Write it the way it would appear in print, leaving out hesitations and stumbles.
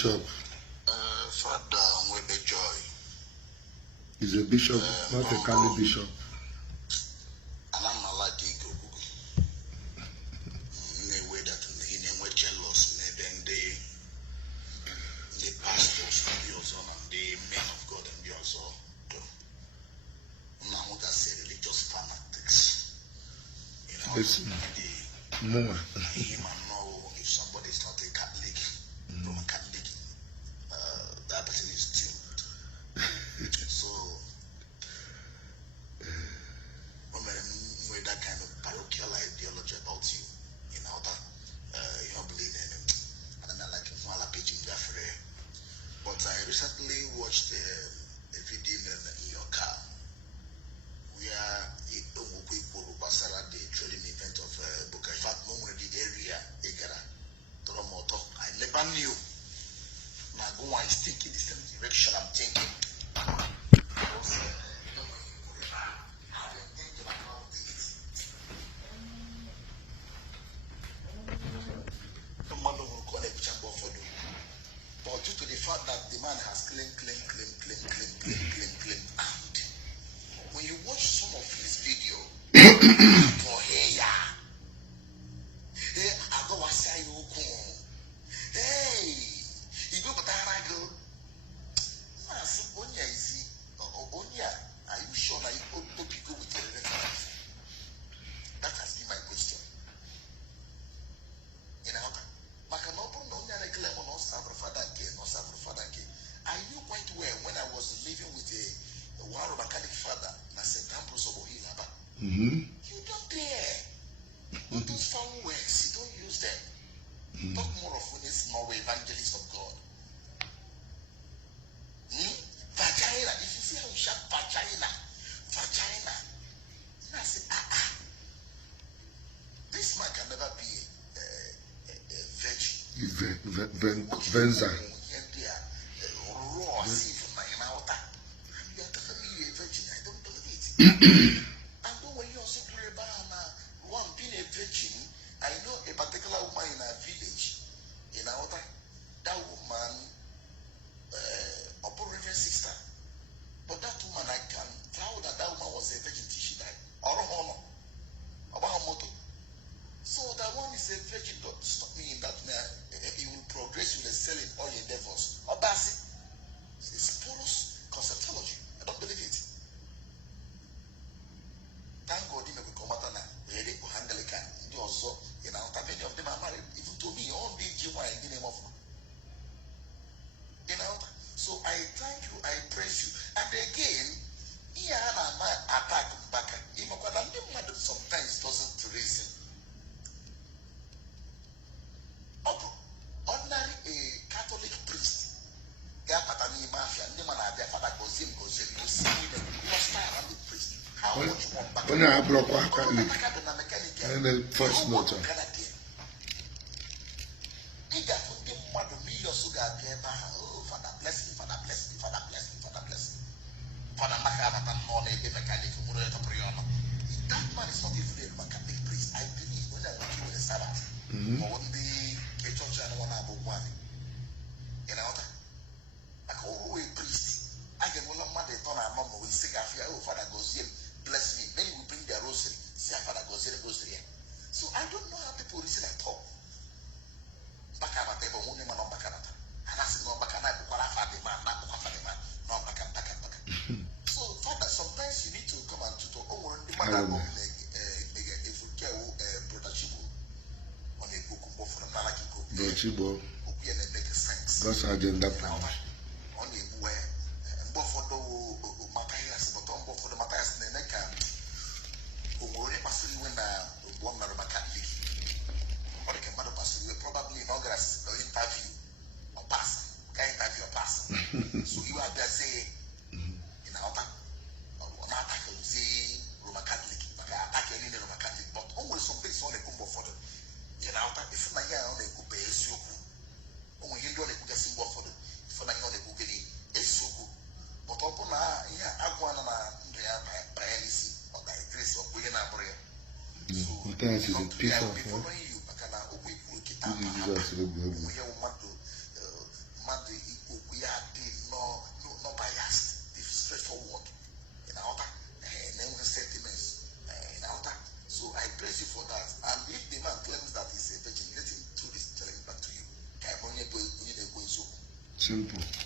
bishop. Father Nwebe Joy. He's a bishop, not a Kali bishop. And I'm not like to go. In a way that in a way jealous, then the pastors be also and the men of God and be also. Now what I say religious fanatics. You know, Listen. Him and know if somebody is not a Catholic, from a Catholic, that person is tuned. So, with that kind of parochial ideology about you, you know, that you don't believe in it. And I'm like, but I recently watched a video in your car where the trading event of Buka. In fact, the area, I never knew. Now, go on, is thinking the same direction I'm thinking. But due to the fact that the man has claimed. And when you watch some of his video, for hey, I go outside, hey, you go to that girl. Are you sure that you go people with the reference? That has been my question. You know, I knew quite well when I was living with a Waro mechanic father, St. Ambrose of Ohilaba. You don't dare. All those foul words, you don't use them. Talk more of when it's Norway evangelist of God. Vagina, if you see how you shout vagina. And I say, this man can never be a virgin. Venza. And when you also pray about one being a virgin, I know a particular woman in our village, in our that woman, upon Reverend Sister. But that woman, I can vow that woman was a virgin till she died. So that one is a virgin, don't stop me in that you will progress with the selling all your devils. It's porous conceptology. I don't believe it. Thank God he may come out now. Really, Anglican, also, you know, many of them are married. Even to me, all the GY in the name of, you know. So I thank you, I praise you. And again, here I'm attack back. Sometimes doesn't reason. Ordinary a Catholic priest, mafia, you see them cluster around the priest. How much more back? When I block Catholic, and the first note. Father bless me, Father bless me, Father bless me, Father bless me. Father that man is not even a Catholic priest. I believe when I went to the Sabbath, or when the church and one about one, you know, like a priest. I can go on Monday, turn our mom, we say, Father goes in, bless me. Many will bring their rosary, say, Father goes in, So I don't know how people reason at all. So, Father, sometimes you need to come and to God's agenda. Probably inaugurate the interview or pass. Can interview or pass. So you are there say in our attack say Roman Catholic, attack any Roman Catholic, but always some things on the combo for them. You know, if I hear on the coupe is so good. When you do the symbol for them, if I know the Google is so good. But upon I go on and by NC or by grace of William Abrea. So, that is a piece of you. Jesus. Simple.